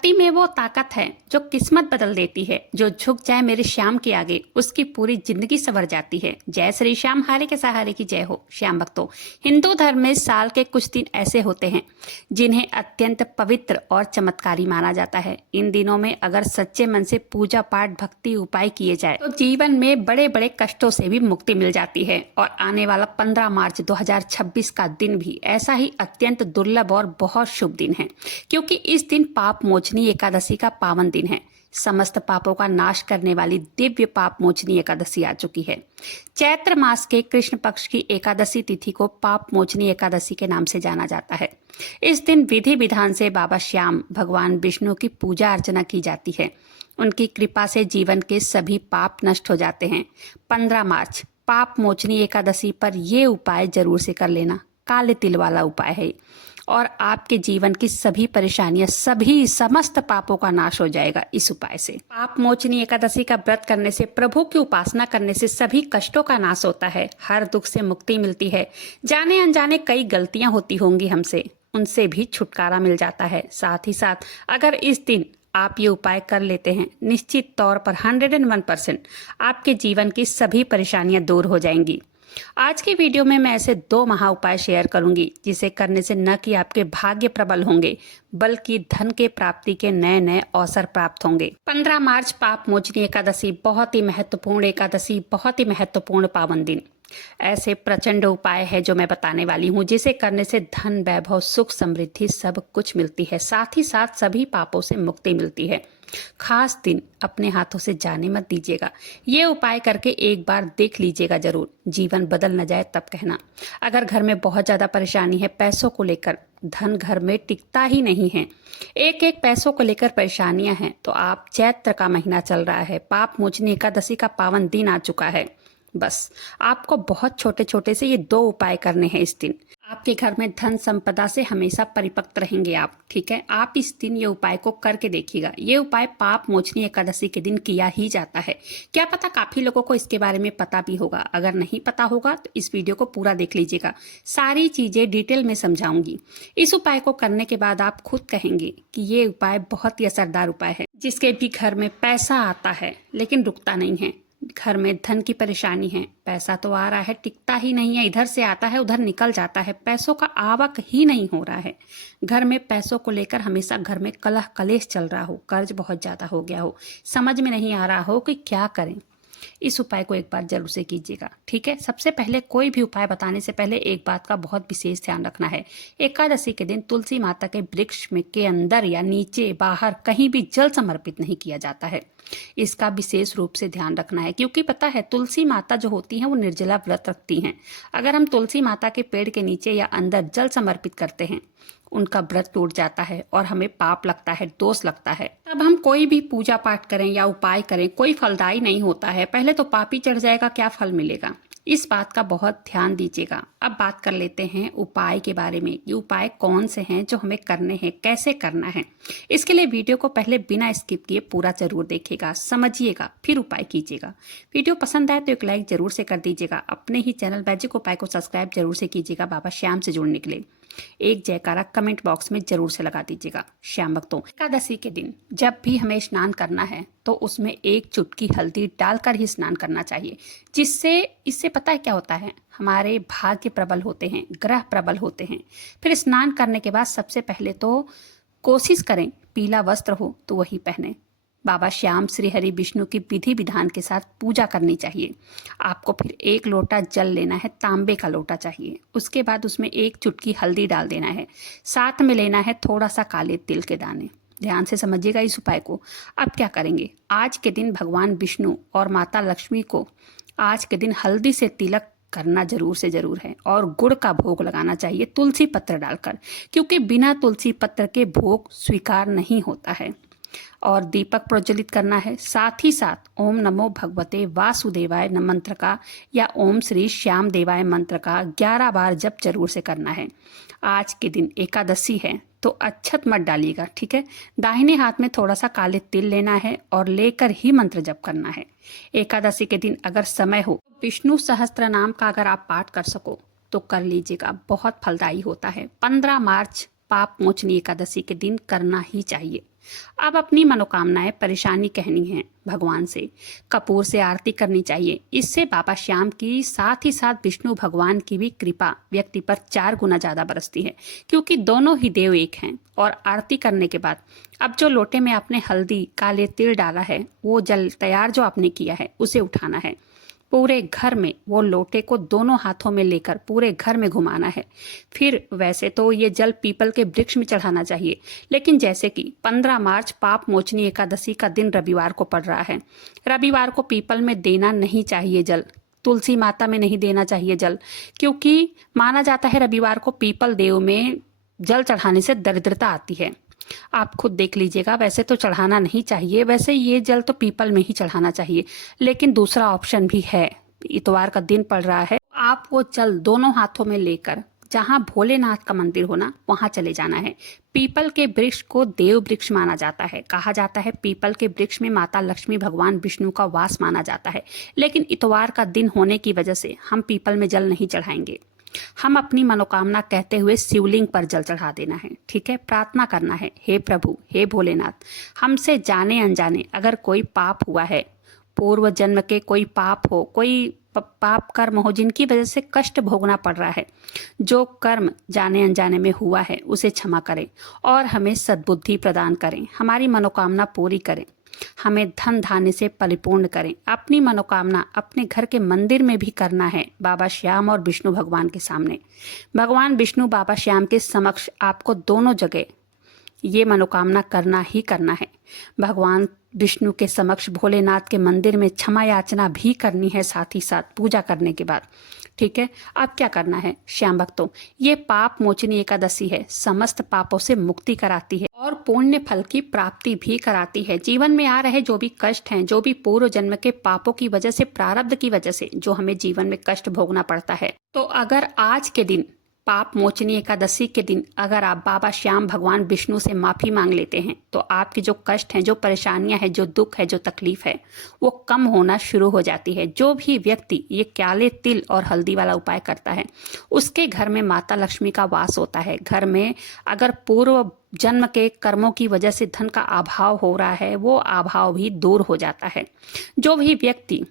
भक्ति में वो ताकत है जो किस्मत बदल देती है। जो झुक जाए मेरे श्याम के आगे उसकी पूरी जिंदगी संवर जाती है। जय श्री श्याम, हारे के सहारे की जय हो। श्याम भक्तों, हिंदू धर्म में साल के कुछ दिन ऐसे होते हैं जिन्हें अत्यंत पवित्र और चमत्कारी माना जाता है। इन दिनों में अगर सच्चे मन से पूजा पाठ भक्ति उपाय किए जाए तो जीवन में बड़े बड़े कष्टों से भी मुक्ति मिल जाती है। और आने वाला 15 मार्च 2026 का दिन भी ऐसा ही अत्यंत दुर्लभ और बहुत शुभ दिन है, क्योंकि इस दिन पाप मोचनी एकादशी का पावन दिन है। समस्त पापों का नाश करने वाली दिव्य पाप मोचनी एकादशी आ चुकी है। चैत्र मास के कृष्ण पक्ष की एकादशी तिथि को पाप मोचनी एकादशी के नाम से जाना जाता है। इस दिन विधि विधान से बाबा श्याम भगवान विष्णु की पूजा अर्चना की जाती है। उनकी कृपा से जीवन के सभी पाप नष्ट हो जाते हैं। 15 मार्च पाप मोचनी एकादशी पर ये उपाय जरूर से कर लेना। काले तिल वाला उपाय है और आपके जीवन की सभी परेशानियां, सभी समस्त पापों का नाश हो जाएगा इस उपाय से। पाप मोचनी एकादशी का व्रत करने से, प्रभु की उपासना करने से सभी कष्टों का नाश होता है, हर दुख से मुक्ति मिलती है। जाने अनजाने कई गलतियां होती होंगी हमसे, उनसे भी छुटकारा मिल जाता है। साथ ही साथ अगर इस दिन आप ये उपाय कर लेते हैं, निश्चित तौर पर 101% आपके जीवन की सभी परेशानियां दूर हो जाएंगी। आज की वीडियो में मैं ऐसे 2 महा उपाय शेयर करूंगी जिसे करने से न कि आपके भाग्य प्रबल होंगे बल्कि धन के प्राप्ति के नए नए अवसर प्राप्त होंगे। 15 मार्च पाप मोचनी एकादशी बहुत ही महत्वपूर्ण एकादशी, बहुत ही महत्वपूर्ण पावन दिन। ऐसे प्रचंड उपाय है जो मैं बताने वाली हूँ जिसे करने से धन, वैभव, सुख, समृद्धि सब कुछ मिलती है। साथ ही साथ सभी पापों से मुक्ति मिलती है। खास दिन अपने हाथों से जाने मत दीजिएगा। ये उपाय करके एक बार देख लीजिएगा जरूर, जीवन बदल न जाए तब कहना। अगर घर में बहुत ज्यादा परेशानी है पैसों को लेकर, धन घर में टिकता ही नहीं है, एक एक पैसों को लेकर परेशानियां हैं, तो आप चैत्र का महीना चल रहा है, पाप मोचनी एकादशी का पावन दिन आ चुका है। बस आपको बहुत छोटे छोटे से ये 2 उपाय करने हैं इस दिन। आपके घर में धन संपदा से हमेशा परिपक्व रहेंगे आप, ठीक है। आप इस दिन ये उपाय को करके देखिएगा। ये उपाय पाप मोचनी एकादशी के दिन किया ही जाता है। क्या पता काफी लोगों को इसके बारे में पता भी होगा। अगर नहीं पता होगा तो इस वीडियो को पूरा देख लीजिएगा, सारी चीजें डिटेल में समझाऊंगी। इस उपाय को करने के बाद आप खुद कहेंगे कि ये उपाय बहुत ही असरदार उपाय है। जिसके भी घर में पैसा आता है लेकिन रुकता नहीं है, घर में धन की परेशानी है, पैसा तो आ रहा है टिकता ही नहीं है, इधर से आता है उधर निकल जाता है, पैसों का आवक ही नहीं हो रहा है, घर में पैसों को लेकर हमेशा घर में कलह कलेश चल रहा हो, कर्ज बहुत ज्यादा हो गया हो, समझ में नहीं आ रहा हो कि क्या करें, इस उपाय को एक बार जरूर से कीजिएगा, ठीक है। सबसे पहले कोई भी उपाय बताने से पहले एक बात का बहुत विशेष ध्यान रखना है। एकादशी के दिन तुलसी माता के वृक्ष में के अंदर या नीचे बाहर कहीं भी जल समर्पित नहीं किया जाता है। इसका विशेष रूप से ध्यान रखना है, क्योंकि पता है तुलसी माता जो होती हैं वो निर्जला व्रत रखती हैं। अगर हम तुलसी माता के पेड़ के नीचे या अंदर जल समर्पित करते हैं, उनका व्रत टूट जाता है और हमें पाप लगता है, दोष लगता है। तब हम कोई भी पूजा पाठ करें या उपाय करें, कोई फलदायी नहीं होता है। पहले तो पापी चढ़ जाएगा, क्या फल मिलेगा। इस बात का बहुत ध्यान दीजिएगा। अब बात कर लेते हैं उपाय के बारे में कि उपाय कौन से हैं जो हमें करने हैं, कैसे करना है। इसके लिए वीडियो को पहले बिना स्किप किए पूरा जरूर देखिएगा, समझिएगा, फिर उपाय कीजिएगा। वीडियो पसंद आए तो एक लाइक जरूर से कर दीजिएगा। अपने ही चैनल मैजिक उपाय को सब्सक्राइब जरूर से कीजिएगा बाबा श्याम से जुड़ने के लिए। एक जयकारा कमेंट बॉक्स में जरूर से लगा दीजिएगा। श्याम भक्तों, एकादशी के दिन जब भी हमें स्नान करना है तो उसमें 1 चुटकी हल्दी डालकर ही स्नान करना चाहिए। इससे पता है क्या होता है, हमारे भाग्य प्रबल होते हैं, ग्रह प्रबल होते हैं। फिर स्नान करने के बाद सबसे पहले तो कोशिश करें पीला वस्त्र हो तो वही पहने। बाबा श्याम श्री हरि विष्णु की विधि विधान के साथ पूजा करनी चाहिए। आपको फिर 1 लोटा जल लेना है, तांबे का लोटा चाहिए। उसके बाद उसमें 1 चुटकी हल्दी डाल देना है, साथ में लेना है थोड़ा सा काले तिल के दाने। ध्यान से समझिएगा इस उपाय को। अब क्या करेंगे, आज के दिन भगवान विष्णु और माता लक्ष्मी को आज के दिन हल्दी से तिलक करना जरूर से जरूर है और गुड़ का भोग लगाना चाहिए तुलसी पत्र डालकर, क्योंकि बिना तुलसी पत्र के भोग स्वीकार नहीं होता है। और दीपक प्रज्वलित करना है। साथ ही साथ ओम नमो भगवते वासुदेवाय मंत्र का या ओम श्री श्याम देवाय मंत्र का 11 बार जप जरूर से करना है। आज के दिन एकादशी है तो अक्षत मत डालिएगा, ठीक है। दाहिने हाथ में थोड़ा सा काले तिल लेना है और लेकर ही मंत्र जप करना है। एकादशी के दिन अगर समय हो, विष्णु सहस्त्र नाम का अगर आप पाठ कर सको तो कर लीजिएगा, बहुत फलदायी होता है। 15 मार्च पाप मोचनी एकादशी के दिन करना ही चाहिए। अब अपनी मनोकामनाएं परेशानी कहनी है भगवान से, कपूर से आरती करनी चाहिए। इससे बाबा श्याम की साथ ही साथ विष्णु भगवान की भी कृपा व्यक्ति पर 4 गुना ज्यादा बरसती है, क्योंकि दोनों ही देव एक हैं। और आरती करने के बाद अब जो लोटे में आपने हल्दी काले तिल डाला है, वो जल तैयार जो आपने किया है उसे उठाना है। पूरे घर में वो लोटे को दोनों हाथों में लेकर पूरे घर में घुमाना है। फिर वैसे तो ये जल पीपल के वृक्ष में चढ़ाना चाहिए, लेकिन जैसे कि 15 मार्च पाप मोचनी एकादशी का दिन रविवार को पड़ रहा है, रविवार को पीपल में देना नहीं चाहिए जल, तुलसी माता में नहीं देना चाहिए जल, क्योंकि माना जाता है रविवार को पीपल देव में जल चढ़ाने से दरिद्रता आती है। आप खुद देख लीजिएगा, वैसे तो चढ़ाना नहीं चाहिए, वैसे ये जल तो पीपल में ही चढ़ाना चाहिए, लेकिन दूसरा ऑप्शन भी है। इतवार का दिन पड़ रहा है, आप वो जल दोनों हाथों में लेकर जहाँ भोलेनाथ का मंदिर हो ना, वहां चले जाना है। पीपल के वृक्ष को देव वृक्ष माना जाता है, कहा जाता है पीपल के वृक्ष में माता लक्ष्मी भगवान विष्णु का वास माना जाता है। लेकिन इतवार का दिन होने की वजह से हम पीपल में जल नहीं चढ़ाएंगे। हम अपनी मनोकामना कहते हुए शिवलिंग पर जल चढ़ा देना है, ठीक है। प्रार्थना करना है, हे प्रभु, हे भोलेनाथ, हमसे जाने अनजाने अगर कोई पाप हुआ है, पूर्व जन्म के कोई पाप हो, कोई पाप कर्म हो जिनकी वजह से कष्ट भोगना पड़ रहा है, जो कर्म जाने अनजाने में हुआ है उसे क्षमा करें और हमें सद्बुद्धि प्रदान करें, हमारी मनोकामना पूरी करें, हमें धन धान्य से परिपूर्ण करें। अपनी मनोकामना अपने घर के मंदिर में भी करना है, बाबा श्याम और विष्णु भगवान के सामने। भगवान विष्णु बाबा श्याम के समक्ष आपको दोनों जगह ये मनोकामना करना ही करना है। भगवान विष्णु के समक्ष भोलेनाथ के मंदिर में क्षमा याचना भी करनी है, साथ ही साथ पूजा करने के बाद, ठीक है। अब क्या करना है श्याम भक्तों, ये पाप मोचनी एकादशी है, समस्त पापों से मुक्ति कराती है और पुण्य फल की प्राप्ति भी कराती है। जीवन में आ रहे जो भी कष्ट हैं, जो भी पूर्व जन्म के पापों की वजह से, प्रारब्ध की वजह से जो हमें जीवन में कष्ट भोगना पड़ता है, तो अगर आज के दिन पाप मोचनी एकादशी के दिन अगर आप बाबा श्याम भगवान विष्णु से माफी मांग लेते हैं, तो आपके जो कष्ट हैं, जो परेशानियां हैं, जो दुख है, जो तकलीफ है, वो कम होना शुरू हो जाती है। जो भी व्यक्ति ये काले तिल और हल्दी वाला उपाय करता है, उसके घर में माता लक्ष्मी का वास होता है। घर में अगर पूर्व जन्म के कर्मों की वजह से धन का अभाव हो रहा है, वो अभाव भी दूर हो जाता है। जो भी व्यक्ति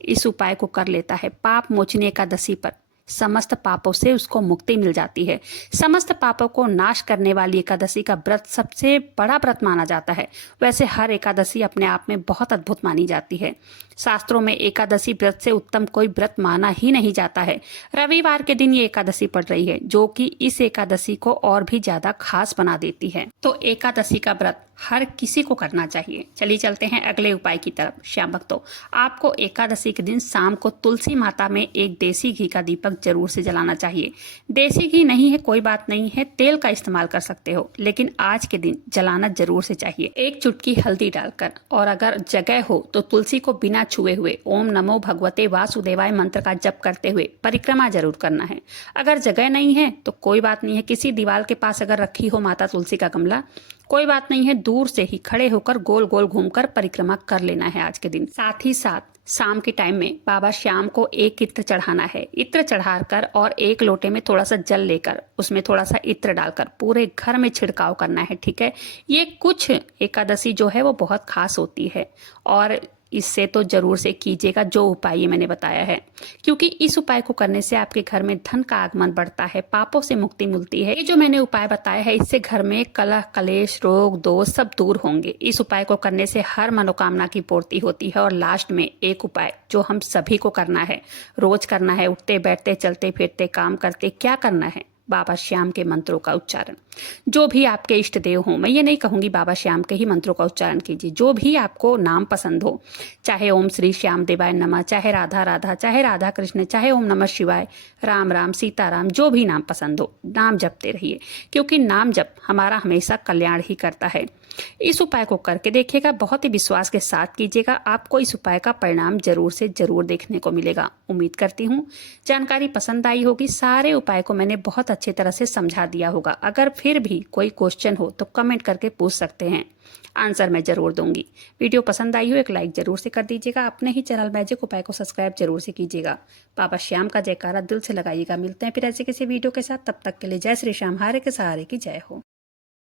इस उपाय को कर लेता है, पाप मोचनी एकादशी पर समस्त पापों से उसको मुक्ति मिल जाती है। समस्त पापों को नाश करने वाली एकादशी का व्रत सबसे बड़ा व्रत माना जाता है। वैसे हर एकादशी अपने आप में बहुत अद्भुत मानी जाती है। शास्त्रों में एकादशी व्रत से उत्तम कोई व्रत माना ही नहीं जाता है। रविवार के दिन ये एकादशी पड़ रही है, जो कि इस एकादशी को और भी ज्यादा खास बना देती है। तो एकादशी का व्रत हर किसी को करना चाहिए। चलिए चलते हैं अगले उपाय की तरफ। श्याम भक्तों, आपको एकादशी के दिन शाम को तुलसी माता में एक देसी घी का दीपक जरूर से जलाना चाहिए। देसी घी नहीं है कोई बात नहीं है, तेल का इस्तेमाल कर सकते हो, लेकिन आज के दिन जलाना जरूर से चाहिए। एक चुटकी हल्दी डालकर, और अगर जगह हो तो तुलसी को बिना छुए हुए ओम नमो भगवते वासुदेवाय मंत्र का जप करते हुए परिक्रमा जरूर करना है। अगर जगह नहीं है तो कोई बात नहीं है, किसी दीवार के पास अगर रखी हो माता तुलसी का गमला, कोई बात नहीं है, दूर से ही खड़े होकर गोल गोल घूमकर परिक्रमा कर लेना है आज के दिन। साथ ही साथ शाम के टाइम में बाबा श्याम को एक इत्र चढ़ाना है। इत्र चढ़ाकर और एक लोटे में थोड़ा सा जल लेकर उसमें थोड़ा सा इत्र डालकर पूरे घर में छिड़काव करना है, ठीक है। ये कुछ एकादशी जो है वो बहुत खास होती है, और इससे तो जरूर से कीजिएगा जो उपाय ये मैंने बताया है, क्योंकि इस उपाय को करने से आपके घर में धन का आगमन बढ़ता है, पापों से मुक्ति मिलती है। ये जो मैंने उपाय बताया है, इससे घर में कलह कलेश रोग दोष सब दूर होंगे। इस उपाय को करने से हर मनोकामना की पूर्ति होती है। और लास्ट में एक उपाय जो हम सभी को करना है, रोज करना है, उठते बैठते चलते फिरते काम करते, क्या करना है, बाबा श्याम के मंत्रों का उच्चारण। जो भी आपके इष्ट देव हों, मैं ये नहीं कहूंगी बाबा श्याम के ही मंत्रों का उच्चारण कीजिए, जो भी आपको नाम पसंद हो, चाहे ओम श्री श्याम देवाय नमः, चाहे राधा राधा, चाहे राधा कृष्ण, चाहे ओम नमः शिवाय, राम राम सीता राम, जो भी नाम पसंद हो, नाम जपते रहिए, क्योंकि नाम जप हमारा हमेशा कल्याण ही करता है। इस उपाय को करके देखिएगा, बहुत ही विश्वास के साथ कीजिएगा, आपको इस उपाय का परिणाम जरूर से जरूर देखने को मिलेगा। उम्मीद करती हूँ जानकारी पसंद आई होगी। सारे उपाय को मैंने बहुत अच्छी तरह से समझा दिया होगा। अगर फिर भी कोई क्वेश्चन हो तो कमेंट करके पूछ सकते हैं, आंसर मैं ज़रूर दूंगी। वीडियो पसंद आई हो एक लाइक ज़रूर से कर दीजिएगा। अपने ही चैनल मैजिक उपाय को सब्सक्राइब जरूर से कीजिएगा। बाबा श्याम का जयकारा दिल से लगाइएगा। मिलते हैं फिर ऐसे किसी वीडियो के साथ, तब तक के लिए जय श्री श्याम, हारे के सहारे की जय हो।